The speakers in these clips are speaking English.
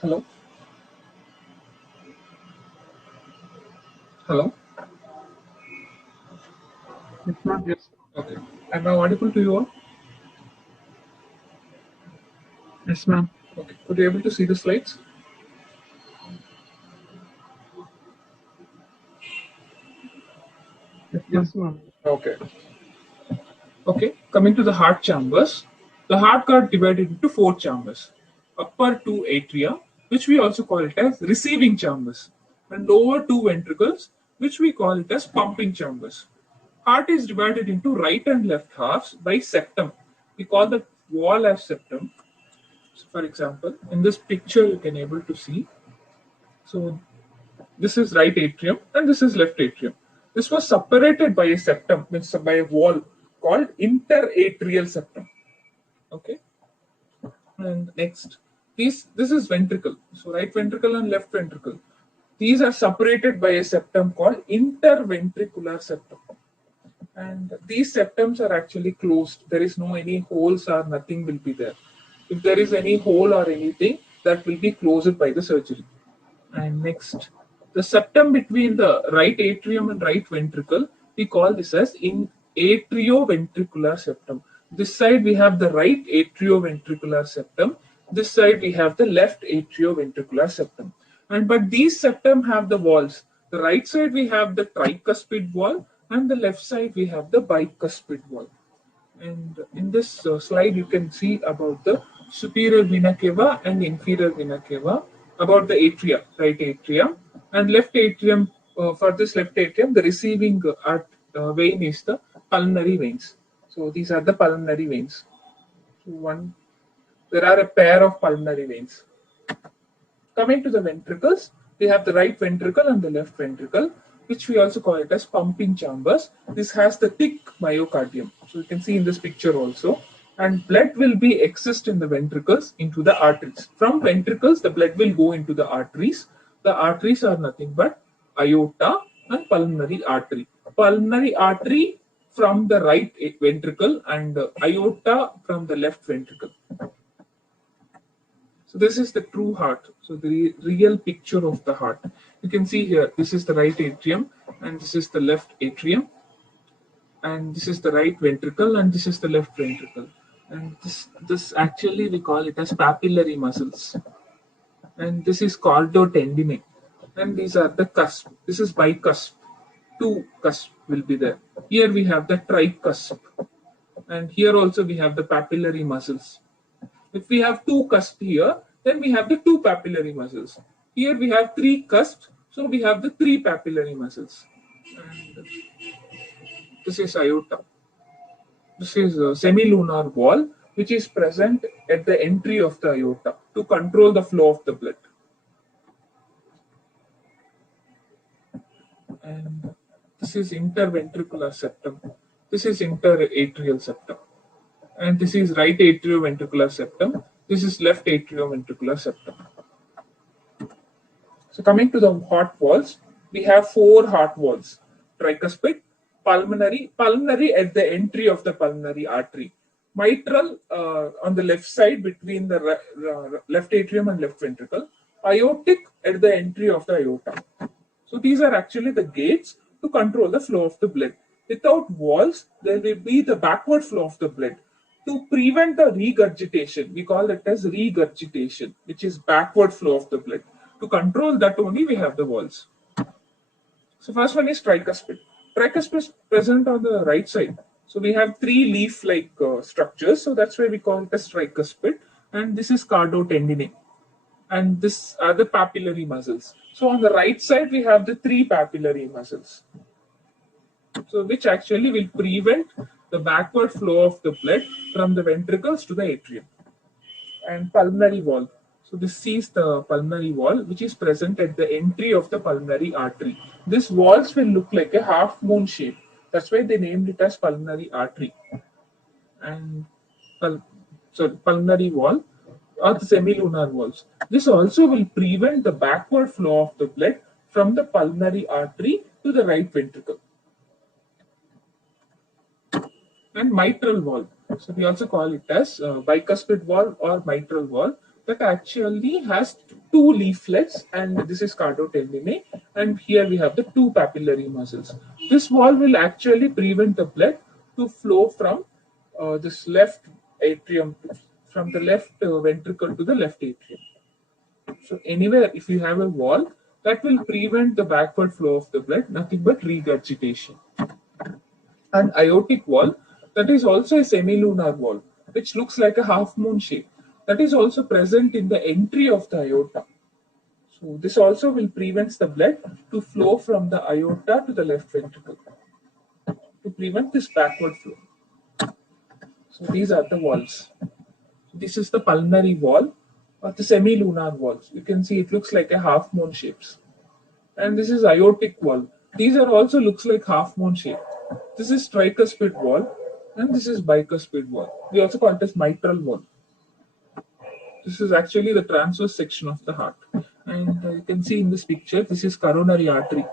Hello? Hello? Yes, ma'am. Yes. Okay. Am I audible to you all? Yes, ma'am. Okay. Could you able to see the slides? Yes, Yes. ma'am. Okay. Okay. Coming to the heart chambers, the heart got divided into four chambers. Upper two atria, which we also call it as receiving chambers, and lower two ventricles, which we call it as pumping chambers. Heart is divided into right and left halves by septum. We call the wall as septum. So for example, in this picture, you can able to see. So this is right atrium and this is left atrium. This was separated by a septum, means by a wall called interatrial septum. Okay, and next, this is ventricle. So right ventricle and left ventricle. These are separated by a septum called interventricular septum. And these septums are actually closed. There is no any holes or nothing will be there. If there is any hole or anything, that will be closed by the surgery. And next, the septum between the right atrium and right ventricle, we call this as in atrioventricular septum. This side we have the right atrioventricular septum. This side we have the left atrioventricular septum. And but these septum have the walls. The right side we have the tricuspid wall, and the left side we have the bicuspid wall. And in this slide, you can see about the superior vena cava and inferior vena cava, about the atria, right atrium, and left atrium. For this left atrium, the receiving vein is the pulmonary veins. So these are the pulmonary veins. So there are a pair of pulmonary veins. Coming to the ventricles, we have the right ventricle and the left ventricle, which we also call it as pumping chambers. This has the thick myocardium. So you can see in this picture also. And blood will be exist in the ventricles into the arteries. From ventricles, the blood will go into the arteries. The arteries are nothing but aorta and pulmonary artery. Pulmonary artery from the right ventricle and aorta from the left ventricle. So this is the true heart. So the real picture of the heart. You can see here, this is the right atrium and this is the left atrium, and this is the right ventricle and this is the left ventricle. And this actually we call it as papillary muscles. And this is chordotendinate. And these are the cusp. This is bicusp. Two cusp will be there. Here we have the tricusp. And here also we have the papillary muscles. If we have two cusps here, then we have the two papillary muscles. Here we have three cusps, so we have the three papillary muscles. And this is aorta. This is a semilunar wall, which is present at the entry of the aorta to control the flow of the blood. And this is interventricular septum. This is interatrial septum. And this is right atrioventricular septum. This is left atrioventricular septum. So coming to the heart walls, we have four heart walls: tricuspid, pulmonary at the entry of the pulmonary artery, mitral on the left side between the left atrium and left ventricle, aortic at the entry of the aorta. So these are actually the gates to control the flow of the blood. Without walls, there will be the backward flow of the blood. To prevent the regurgitation, we call it as regurgitation, which is backward flow of the blood. To control that only we have the walls. So first one is tricuspid. Tricuspid is present on the right side. So we have three leaf-like structures. So that's why we call it as tricuspid. And this is cardotendinate. And this are the papillary muscles. So on the right side, we have the three papillary muscles. So which actually will prevent the backward flow of the blood from the ventricles to the atrium. And pulmonary wall. So this is the pulmonary wall, which is present at the entry of the pulmonary artery. These walls will look like a half moon shape. That's why they named it as pulmonary artery. And pulmonary wall or the semilunar walls. This also will prevent the backward flow of the blood from the pulmonary artery to the right ventricle. And mitral wall. So we also call it as bicuspid wall or mitral wall, that actually has two leaflets, and this is cardotendineae, and here we have the two papillary muscles. This wall will actually prevent the blood to flow from this left atrium, from the left ventricle to the left atrium. So anywhere, if you have a wall, that will prevent the backward flow of the blood, nothing but regurgitation. An aortic wall, that is also a semilunar wall, which looks like a half moon shape. That is also present in the entry of the aorta. So this also will prevent the blood to flow from the aorta to the left ventricle, to prevent this backward flow. So these are the walls. This is the pulmonary wall or the semilunar walls. You can see it looks like a half moon shapes. And this is aortic wall. These are also looks like half moon shape. This is tricuspid wall, and this is bicuspid wall. We also call it as mitral wall. This is actually the transverse section of the heart. And you can see in this picture, this is coronary artery.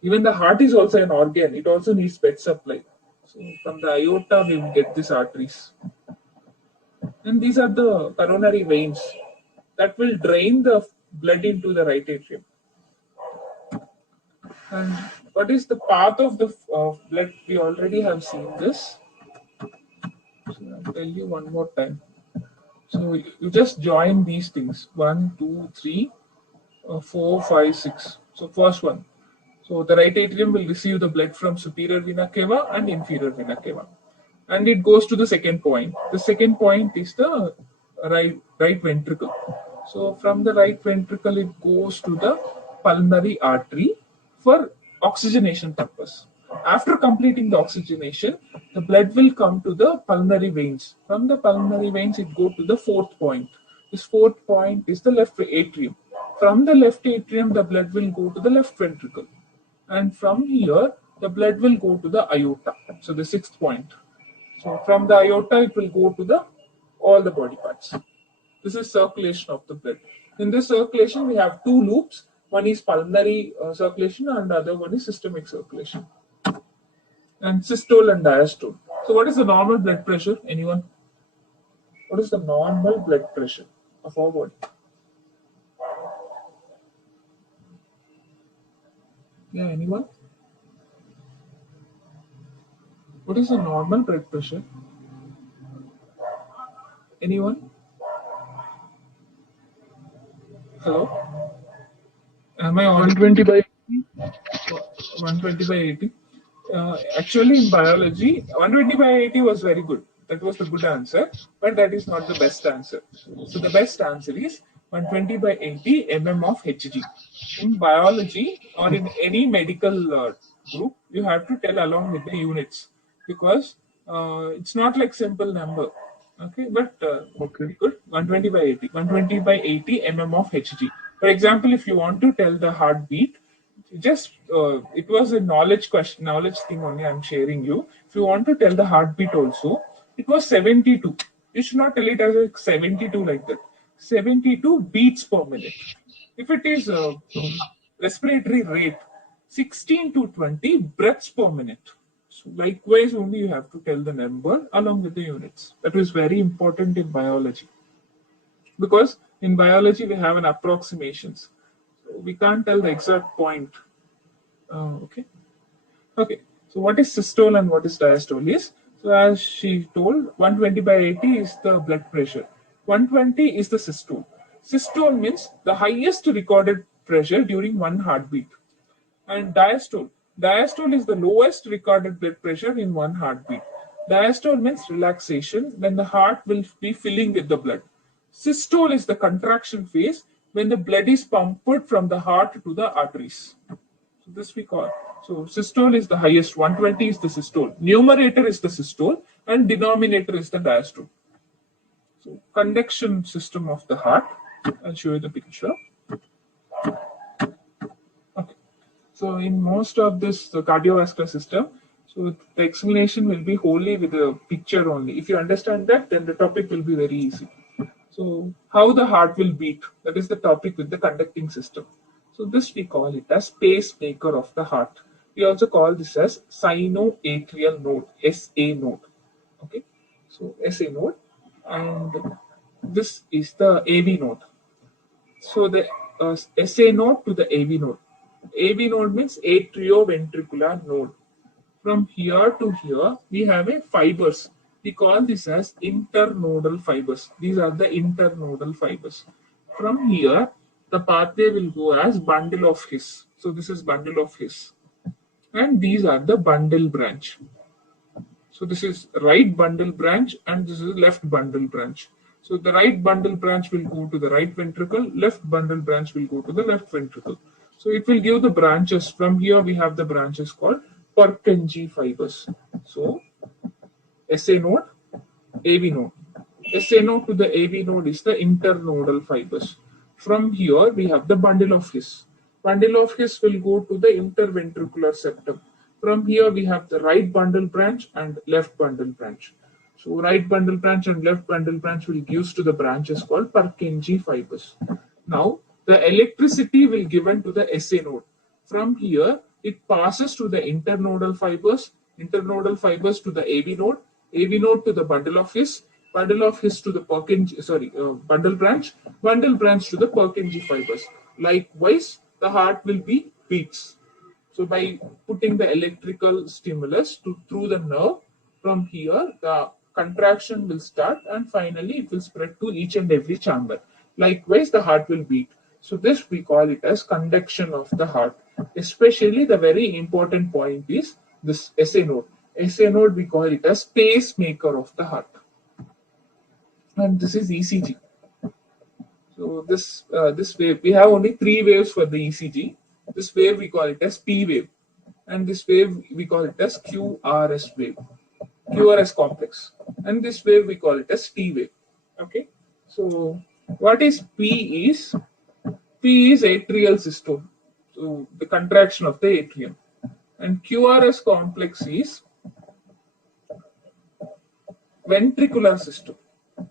Even the heart is also an organ. It also needs blood supply. So from the aorta, we will get these arteries. And these are the coronary veins that will drain the blood into the right atrium. And what is the path of the blood? We already have seen this. So I'll tell you one more time. So you just join these things: 1, 2, 3, 4, 5, 6. So first one. So the right atrium will receive the blood from superior vena cava and inferior vena cava, and it goes to the second point. The second point is the right ventricle. So from the right ventricle, it goes to the pulmonary artery for oxygenation purpose. After completing the oxygenation, the blood will come to the pulmonary veins. From the pulmonary veins, it go to the fourth point. This fourth point is the left atrium. From the left atrium, the blood will go to the left ventricle. And from here, the blood will go to the aorta. So the sixth point. So from the aorta, it will go to the all the body parts. This is circulation of the blood. In this circulation, we have two loops. One is pulmonary circulation, and the other one is systemic circulation. And systole and diastole. So what is the normal blood pressure? Anyone? What is the normal blood pressure of our body? Yeah, anyone? What is the normal blood pressure? Anyone? Hello? Am I on 120 by 120 by 80? Actually, in biology, 120 by 80 was very good. That was the good answer, but that is not the best answer. So the best answer is 120 by 80 mm of Hg. In biology or in any medical group, you have to tell along with the units, because it's not like simple number. Okay, but Okay. very good. 120 by 80. 120 by 80 mm of Hg. For example, if you want to tell the heartbeat, just it was a knowledge question, knowledge thing only I'm sharing you. If you want to tell the heartbeat also, it was 72. You should not tell it as a 72 like that. 72 beats per minute. If it is respiratory rate, 16 to 20 breaths per minute. So likewise, only you have to tell the number along with the units. That is very important in biology, because in biology we have an approximations. So we can't tell the exact point. Okay. Okay. So what is systole and what is diastole is, so as she told, 120 by 80 is the blood pressure. 120 is the systole. Systole means the highest recorded pressure during one heartbeat. And diastole. Diastole is the lowest recorded blood pressure in one heartbeat. Diastole means relaxation, when the heart will be filling with the blood. Systole is the contraction phase, when the blood is pumped from the heart to the arteries. So this we call. So systole is the highest. 120 is the systole. Numerator is the systole, and denominator is the diastole. So conduction system of the heart. I'll show you the picture. Okay. So in most of this cardiovascular system, so the explanation will be wholly with a picture only. If you understand that, then the topic will be very easy. So how the heart will beat, that is the topic with the conducting system. So this we call it as pacemaker of the heart. We also call this as sinoatrial node, SA node. Okay, so SA node, and this is the AV node. So the SA node to the AV node. AV node means atrioventricular node. From here to here, we have a fibers. We call this as internodal fibers. These are the internodal fibers. From here, the pathway will go as bundle of His. So this is bundle of His, and these are the bundle branch. So this is right bundle branch and this is left bundle branch. So the right bundle branch will go to the right ventricle, left bundle branch will go to the left ventricle. So it will give the branches. From here we have the branches called Purkinje fibers. So SA node, AV node. SA node to the AV node is the internodal fibers. From here we have the bundle of His. Bundle of His will go to the interventricular septum. From here we have the right bundle branch and left bundle branch. So right bundle branch and left bundle branch will give to the branches called Purkinje fibers. Now the electricity will given to the SA node. From here it passes to the internodal fibers to the AV node to the bundle of His to the bundle branch to the Purkinje fibers. Likewise, the heart will be beats. So by putting the electrical stimulus through the nerve, from here the contraction will start and finally it will spread to each and every chamber. Likewise, the heart will beat. So this we call it as conduction of the heart. Especially the very important point is this SA node. SA node we call it as pacemaker of the heart. And this is ECG. So this wave, we have only three waves for the ECG. This wave we call it as P wave, and this wave we call it as QRS wave, QRS complex, and this wave we call it as T wave. Okay. So what is P is? P is atrial systole, so the contraction of the atrium, and QRS complex is ventricular systole.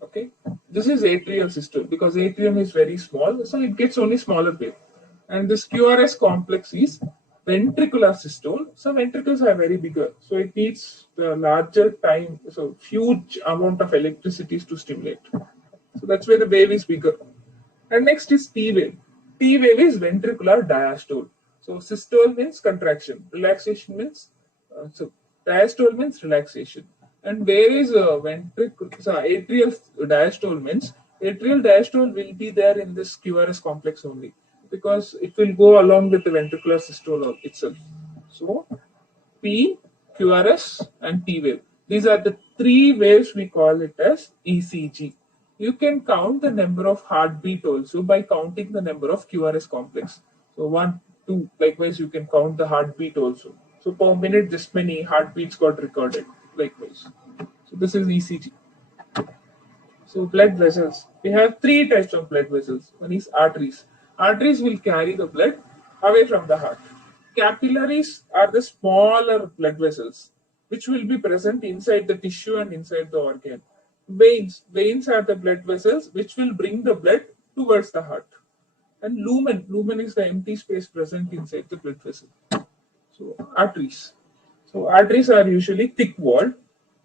Okay, this is atrial systole because atrium is very small, so it gets only smaller wave. And this QRS complex is ventricular systole. So ventricles are very bigger, so it needs the larger time, so huge amount of electricity to stimulate. So that's why the wave is bigger. And next is T wave. T wave is ventricular diastole. So systole means contraction, relaxation means so diastole means relaxation. And where is atrial diastole means atrial diastole will be there in this QRS complex only because it will go along with the ventricular systole itself. So P, QRS, and T wave. These are the three waves we call it as ECG. You can count the number of heartbeat also by counting the number of QRS complex. So 1, 2. Likewise, you can count the heartbeat also. So per minute, this many heartbeats got recorded. Likewise. So this is ECG. So blood vessels. We have three types of blood vessels. One is arteries. Arteries will carry the blood away from the heart. Capillaries are the smaller blood vessels which will be present inside the tissue and inside the organ. Veins are the blood vessels which will bring the blood towards the heart. And lumen is the empty space present inside the blood vessel. So arteries. So arteries are usually thick walled,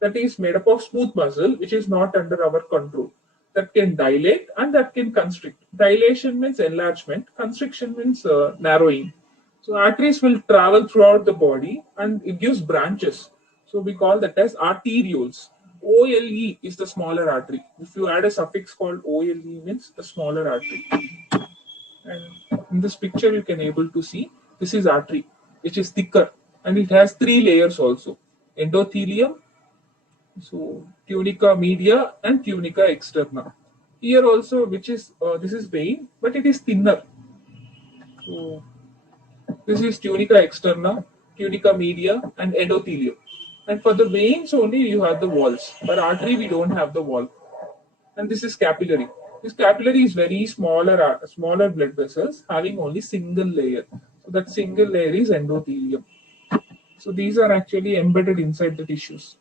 that is made up of smooth muscle which is not under our control, that can dilate and that can constrict. Dilation means enlargement, constriction means narrowing. So arteries will travel throughout the body and it gives branches. So we call that as arterioles. OLE is the smaller artery. If you add a suffix called OLE means the smaller artery. And in this picture you can able to see this is artery which is thicker and it has three layers also: endothelium, so tunica media and tunica externa. Here also, which is this is vein, but it is thinner. So this is tunica externa, tunica media, and endothelium. And for the veins only you have the walls. For artery we don't have the wall. And this is capillary. This capillary is very smaller blood vessels having only single layer. So that single layer is endothelium. So these are actually embedded inside the tissues.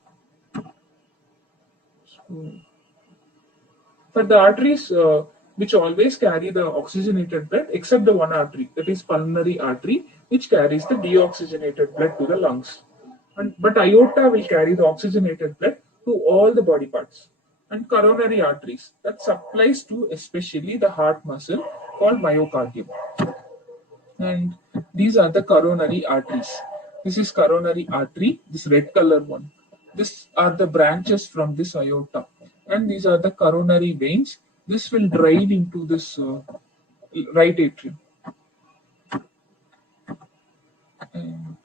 For the arteries which always carry the oxygenated blood, except the one artery, that is pulmonary artery, which carries the deoxygenated blood to the lungs. But aorta will carry the oxygenated blood to all the body parts. And coronary arteries, that supplies to especially the heart muscle called myocardium. And these are the coronary arteries. This is coronary artery, this red color one. These are the branches from this aorta, and these are the coronary veins. This will drain into this right atrium. And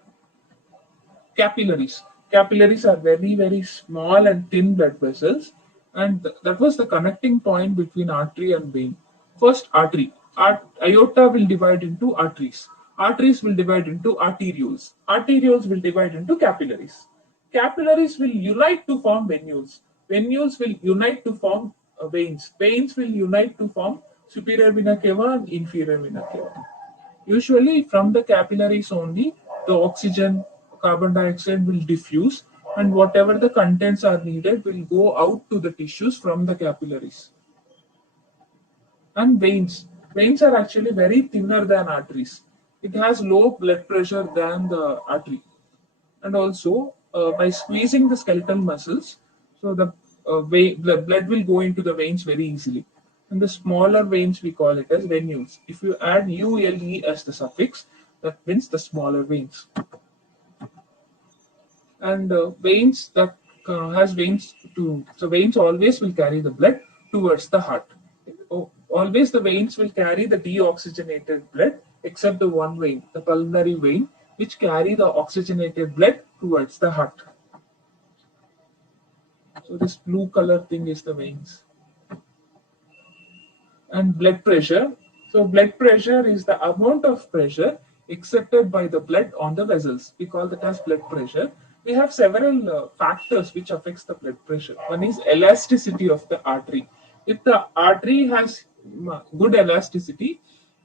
capillaries. Capillaries are very, very small and thin blood vessels, and that was the connecting point between artery and vein. First, artery. Aorta will divide into arteries. Arteries will divide into arterioles. Arterioles will divide into capillaries. Capillaries will unite to form venules. Venules will unite to form veins. Veins will unite to form superior vena cava and inferior vena cava. Usually, from the capillaries only, the oxygen, carbon dioxide will diffuse, and whatever the contents are needed will go out to the tissues from the capillaries. And veins. Veins are actually very thinner than arteries. It has low blood pressure than the artery. And also, by squeezing the skeletal muscles, so the blood will go into the veins very easily. And the smaller veins, we call it as venules. If you add ule as the suffix, that means the smaller veins. And veins that has veins to, so veins always will carry the blood towards the heart. Always the veins will carry the deoxygenated blood, except the one vein, the pulmonary vein, which carry the oxygenated blood towards the heart. So this blue color thing is the veins. And blood pressure. So blood pressure is the amount of pressure exerted by the blood on the vessels. We call that as blood pressure. We have several factors which affects the blood pressure. One is elasticity of the artery. If the artery has good elasticity,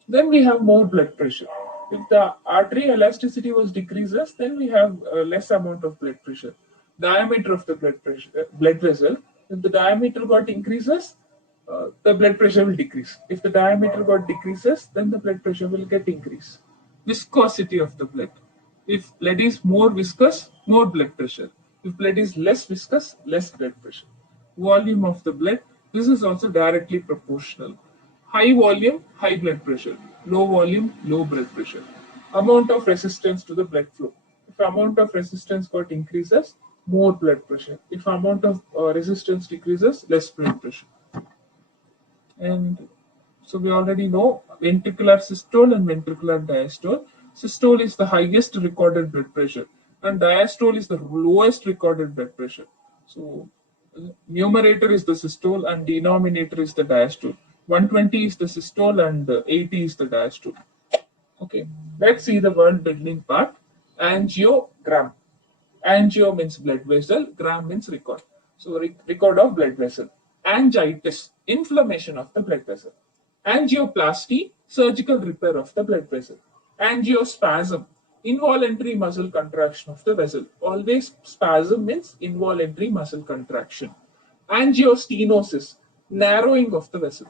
then we have more blood pressure. If the artery elasticity was decreases, then we have less amount of blood pressure. Diameter of the blood vessel. If the diameter got increases, the blood pressure will decrease. If the diameter got decreases, then the blood pressure will get increase. Viscosity of the blood. If blood is more viscous, more blood pressure. If blood is less viscous, less blood pressure. Volume of the blood. This is also directly proportional. High volume, high blood pressure. Low volume, low blood pressure. Amount of resistance to the blood flow. If amount of resistance got increases, more blood pressure. If amount of resistance decreases, less blood pressure. And so we already know ventricular systole and ventricular diastole. Systole is the highest recorded blood pressure, and diastole is the lowest recorded blood pressure. So numerator is the systole and denominator is the diastole. 120 is the systole and 80 is the diastole. Okay, let's see the word building part. Angiogram. Angio means blood vessel, gram means record. So record of blood vessel. Angitis, inflammation of the blood vessel. Angioplasty, surgical repair of the blood vessel. Angiospasm, involuntary muscle contraction of the vessel. Always spasm means involuntary muscle contraction. Angiostenosis, narrowing of the vessel.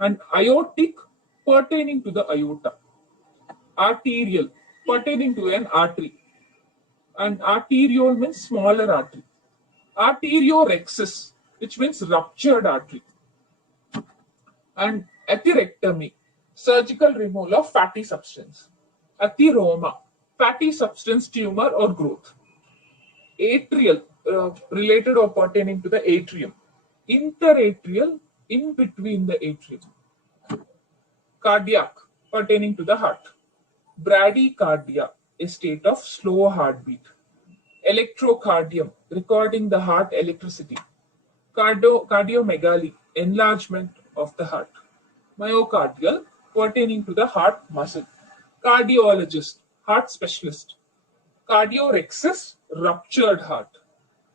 And aortic, pertaining to the aorta. Arterial, pertaining to an artery. And arteriole means smaller artery. Arteriorexis, which means ruptured artery. And atherectomy, surgical removal of fatty substance. Atheroma, fatty substance tumor or growth. Atrial, related or pertaining to the atrium. Interatrial, in between the atrium. Cardiac, pertaining to the heart. Bradycardia, a state of slow heartbeat. Electrocardium, recording the heart electricity. Cardiomegaly, enlargement of the heart. Myocardial, pertaining to the heart muscle. Cardiologist, heart specialist. Cardiorexis, ruptured heart.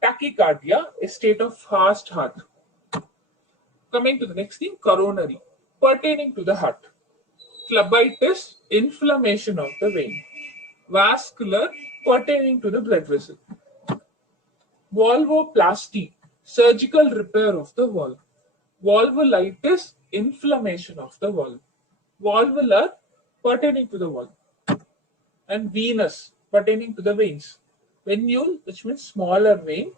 Tachycardia, a state of fast heart. Coming to the next thing, coronary, pertaining to the heart. Phlebitis, inflammation of the vein. Vascular, pertaining to the blood vessel. Valvoplasty, surgical repair of the valve. Valvulitis, inflammation of the valve. Valvular, pertaining to the valve. And venous, pertaining to the veins. Venule, which means smaller vein.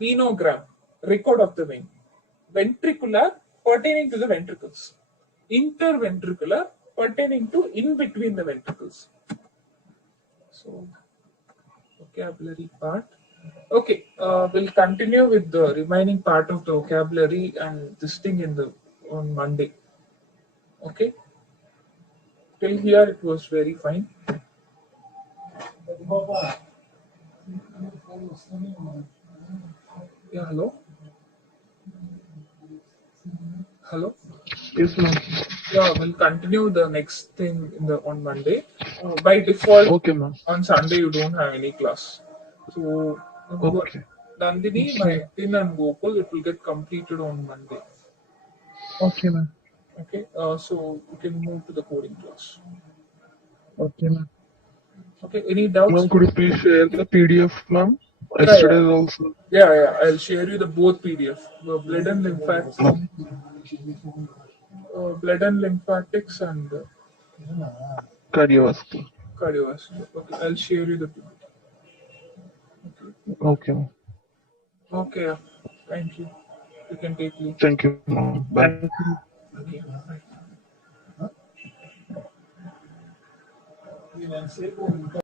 Venogram, record of the vein. Ventricular, pertaining to the ventricles. interventricular, pertaining to in between the ventricles. So, vocabulary part. Okay, we'll continue with the remaining part of the vocabulary and this thing on Monday. Okay, till here it was very fine. Yeah, hello, hello. Yes, ma'am. Yeah, we'll continue the next thing on Monday. By default, Okay, ma'am. on Sunday you don't have any class. So, Okay. Nandini, Okay. Tin and Gokul, it will get completed on Monday. Okay, ma'am. Okay, so you can move to the coding class. Okay, ma'am. Okay, any doubts? Ma'am, could you please share the PDF, ma'am? Yeah, yeah, Yesterday also. I'll share you the both PDF, the blood and lymphatics and Cardiovascular. cardiovascular. Okay, I'll share you the PPT. Okay, ma'am. Okay, yeah. Thank you. You can take leave. Thank you, ma'am. Bye. Okay, bye.